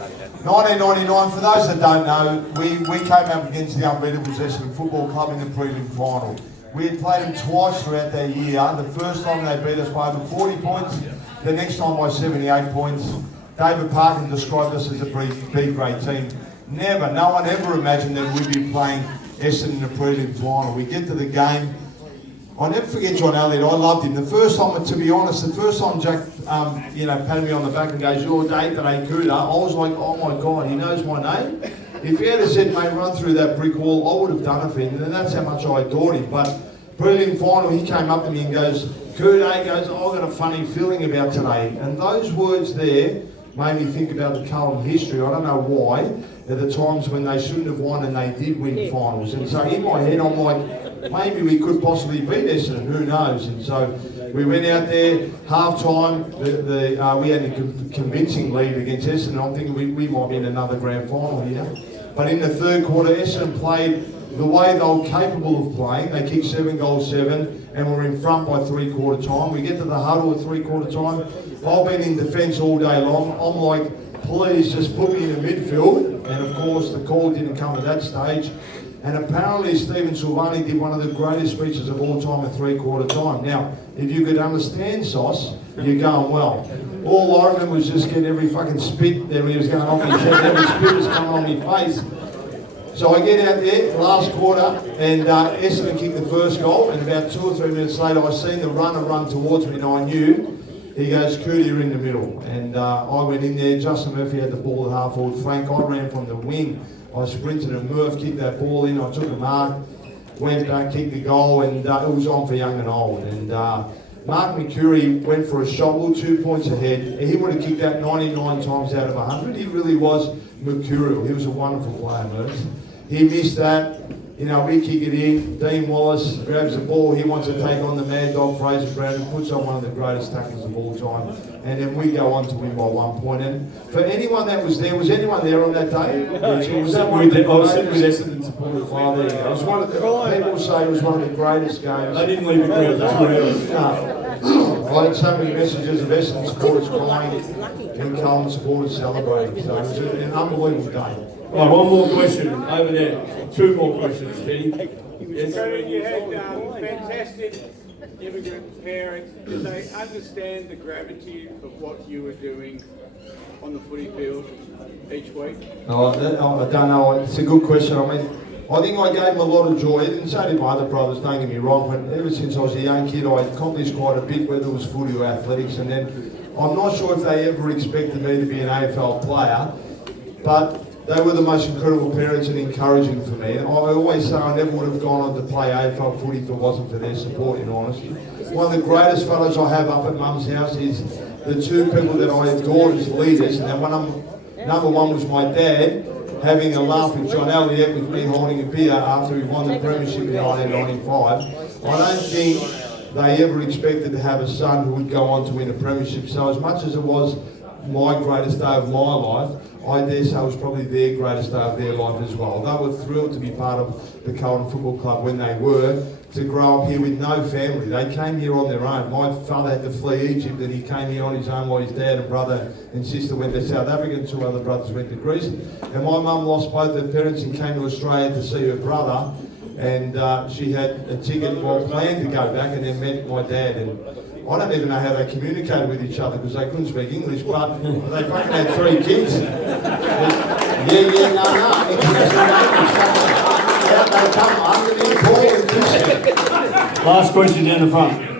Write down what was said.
1999, for those that don't know, we came up against the unbeatable Essendon Football Club in the prelim final. We had played them twice throughout that year. The first time they beat us by over 40 points, the next time by 78 points. David Parkin described us as a B-grade team. No one ever imagined that we'd be playing Essendon in the prelim final. We get to the game. I'll never forget John Elliott. I loved him. The first time, to be honest, Jack, patted me on the back and goes, "Your date today, Cuta," I was like, oh my God, he knows my name. If he had said, "Mate, run through that brick wall," I would have done it for him, and that's how much I adored him. But prelim final, he came up to me and goes, "Cuta," he goes, "I've got a funny feeling about today." And those words there made me think about the Carlton history. I don't know why, at the times when they shouldn't have won and they did win finals. And so in my head, I'm like, maybe we could possibly beat Essendon, who knows? And so we went out there, half-time, we had a convincing lead against Essendon. I'm thinking we might be in another grand final here. But in the third quarter, Essendon played the way they were capable of playing. They kicked 7 goals, 7, and were in front by three-quarter time. We get to the huddle at three-quarter time. I've been in defence all day long. I'm like, please just put me in the midfield. And of course, the call didn't come at that stage. And apparently Stephen Silvani did one of the greatest speeches of all time at three-quarter time. Now, if you could understand Sauce, you're going well. All I remember was just getting every fucking spit that he was going off his head. Every spit was coming on my face. So I get out there, last quarter, and Essendon kicked the first goal. And about 2 or 3 minutes later, I seen the runner run towards me, and I knew. He goes, "Cuta, you're in the middle." And I went in there. Justin Murphy had the ball at half forward flank. I ran from the wing. I sprinted and Murph kicked that ball in. I took a mark, went back, kicked the goal, and it was on for young and old. And Mark McCurry went for a shot. We were 2 points ahead. He would have kicked that 99 times out of 100. He really was mercurial. He was a wonderful player, Murph. He missed that. We kick it in. Dean Wallace grabs the ball. He wants to take on the mad dog, Fraser Brown, who puts on one of the greatest tackles of all time. And then we go on to win by 1 point. And for anyone that was anyone there on that day? No, was that one I was sitting with Essendon supporters. Oh, there you go. It was one of the, people say it was one of the greatest games. They didn't leave the crowd for 2 hours. No. I had so many messages of Essendon supporters crying and Carlton supporters celebrating. So it was an unbelievable day. Right, one more question over there. 2 more questions, Kenny. Yes. So you had fantastic immigrant parents. Did they understand the gravity of what you were doing on the footy field each week? No, I don't know. It's a good question. I mean, I think I gave them a lot of joy, and so did my other brothers, don't get me wrong, but ever since I was a young kid, I accomplished quite a bit, whether it was footy or athletics, and then I'm not sure if they ever expected me to be an AFL player, but they were the most incredible parents and encouraging for me. And I always say I never would have gone on to play AFL footy if it wasn't for their support, in honesty. One of the greatest photos I have up at Mum's house is the 2 people that I adored as leaders. And number one was my dad having a laugh with John Elliott with me holding a beer after he won the premiership in 1995. I don't think they ever expected to have a son who would go on to win a premiership. So as much as it was my greatest day of my life, I dare say it was probably their greatest day of their life as well. They were thrilled to be part of the Carlton Football Club when they were, to grow up here with no family. They came here on their own. My father had to flee Egypt and he came here on his own while his dad and brother and sister went to South Africa and 2 other brothers went to Greece. And my mum lost both her parents and came to Australia to see her brother. And she had a ticket, planned to go back, and then met my dad. And I don't even know how they communicated with each other because they couldn't speak English, but they fucking had 3 kids. Last question down the front.